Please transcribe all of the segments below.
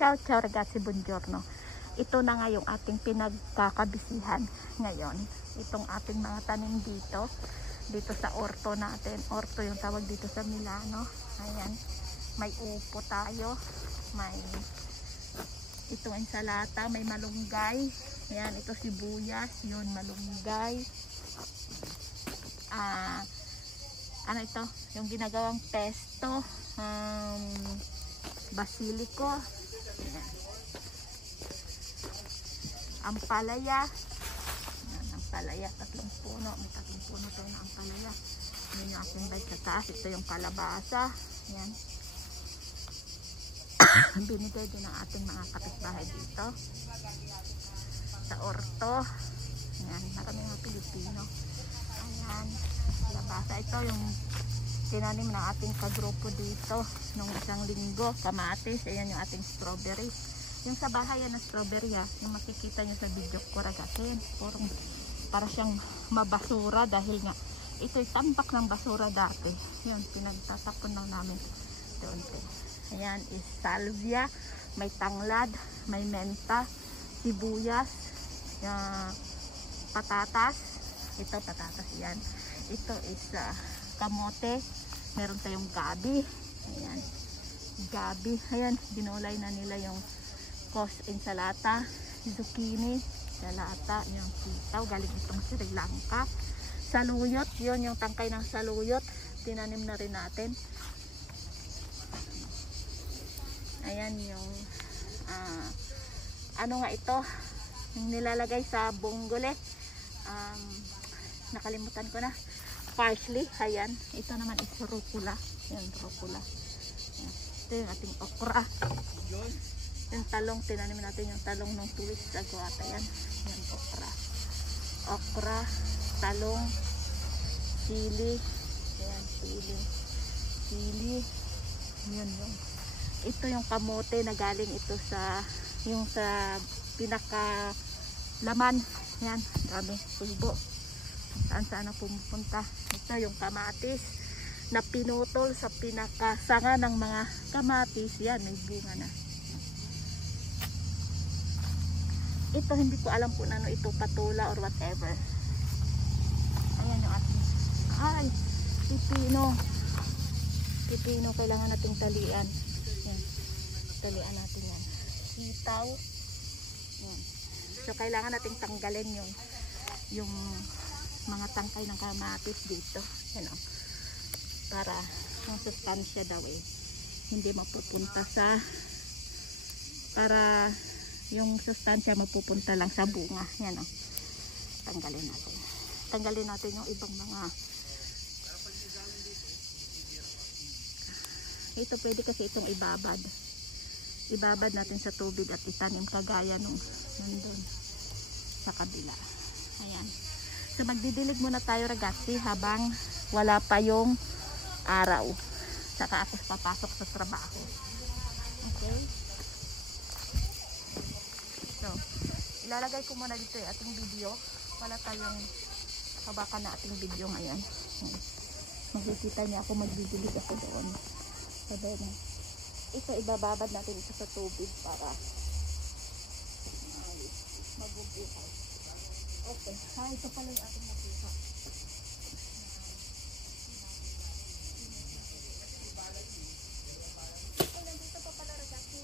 Ciao, ciao ragazzi, buongiorno. Ito na nga yung ating pinagkakabisihan ngayon. Itong ating mga tanim dito sa orto natin. Orto yung tawag dito sa Milano. Ayan, may upo tayo. May itong ensalata, may malunggay. Ayan, ito sibuyas, yun malunggay. Ano ito? Yung ginagawang pesto. Basilico. Ayan. Ampalaya. Ayan, ampalaya, tatlong puno. May tatlong puno tayo na ampalaya. Ayan yung ating bike sa taas. Ito yung kalabasa. Ayan. Binigay din ng ating mga kapitbahay dito sa orto. Ayan, maraming mga Pilipino. Ayan, kalabasa. Ito yung tinanim ng ating kagrupo dito nung isang linggo. Kamatis. Ayan yung ating strawberry. Yung sa bahay yan na strawberry, yung makikita nyo sa video ko ragasin. Para siyang mabasura dahil nga ito'y tambak ng basura dati. Yun, pinagtatapon lang namin doon. Ayan is salvia, may tanglad, may menta, sibuyas, patatas. Ito patatas yan. Ito is kamote. Meron tayong gabi. Ayan, gabi. Ayan, ginulay na nila yung ensalata, zucchini, salata, yung sitaw, galing itong Sri Lanka. Saluyot, yun yung tangkay ng saluyot, tinanim na rin natin. Ayan yung ano nga ito, yung nilalagay sa bonggole, nakalimutan ko na, parsley. Ayan, ito naman is rucola. Yan, rucola. Ayan. Ito yung ating okra. Yung talong, tinanim natin yung talong ng tuwis sa guwata. Yan, yan okra. Okra, talong, sili. Ayan, sili. Yun yung. Ito yung kamote na galing ito sa, yung sa pinaka laman. Yan, dami, pulbo. Saan na pumupunta. Ito yung kamatis na pinutol sa pinakasanga ng mga kamatis. Yan, may bunga na. Ito hindi ko alam po na ano ito, patula or whatever. Ayan yung ating pipino. Kailangan nating talian. Yan, talian natin yan. Sitaw. Yan. So kailangan nating tanggalin yung mga tangkay ng kamatis dito. Yan o. Para yung sustansya daw hindi mapupunta sa, para yung sustansya mapupunta lang sa bunga. Yan o. Tanggalin natin. Tanggalin natin yung ibang mga. Ito pwede kasi itong ibabad. Ibabad natin sa tubig at itanim kagaya nung nandun sa kabila. Ayan. So magdidilig muna tayo ragazzi habang wala pa yung araw. Saka ako papasok sa trabaho. Okay. So, ilalagay ko muna dito yung ating video. Wala tayong kabakan na ating video ngayon. Makikita niya ako, magdidilig ako doon. So, doon. Ito, ibababad natin ito sa tubig para mabubuhay. Okay. Ito pala yung ating nakita. Nandito pa pala ragazzi.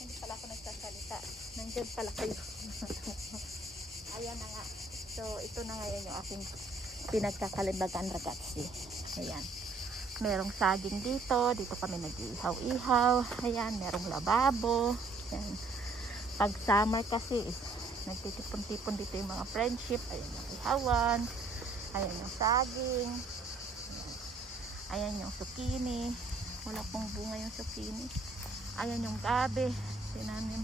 Hindi pala ako nagsasalita. Nandiyan pala kayo. Ayan na nga. So, ito na ngayon yung aking pinagkakalimbagan ragazzi. Ayan. Merong saging dito. Dito kami nag-ihaw-ihaw. Ayan, merong lababo. Ayan. Pag summer kasi, nagtitipon-tipon dito yung mga friendship. Ayan yung ihawan. Ayan yung saging. Ayan yung zucchini. Wala pong bunga yung zucchini. Ayan yung gabi. Tinanim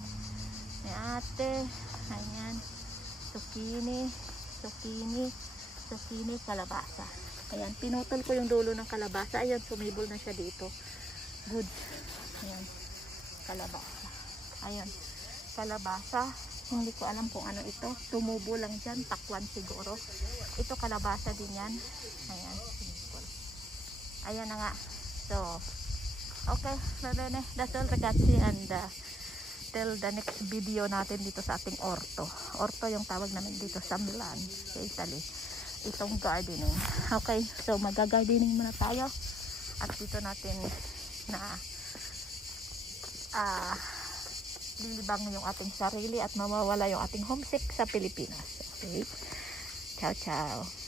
ni ate. Ayan. Zucchini. Zucchini. Zucchini. Kalabasa. Ayan. Pinutol ko yung dulo ng kalabasa. Ayan. Sumibol na siya dito. Good. Ayan. Kalabasa. Ayan. Kalabasa. Hindi ko alam kung ano ito. Tumubo lang dyan. Takwan siguro. Ito kalabasa din yan. Ayan. Ayan na nga. So, okay. Bene. That's all ragazzi. And till the next video natin dito sa ating orto. Orto yung tawag namin dito sa Milan, sa Italy. Itong gardening. Okay. So, mag-gardening muna tayo. At dito natin na lilibang yung ating sarili at mawawala yung ating homesick sa Pilipinas. Okay. Ciao, ciao.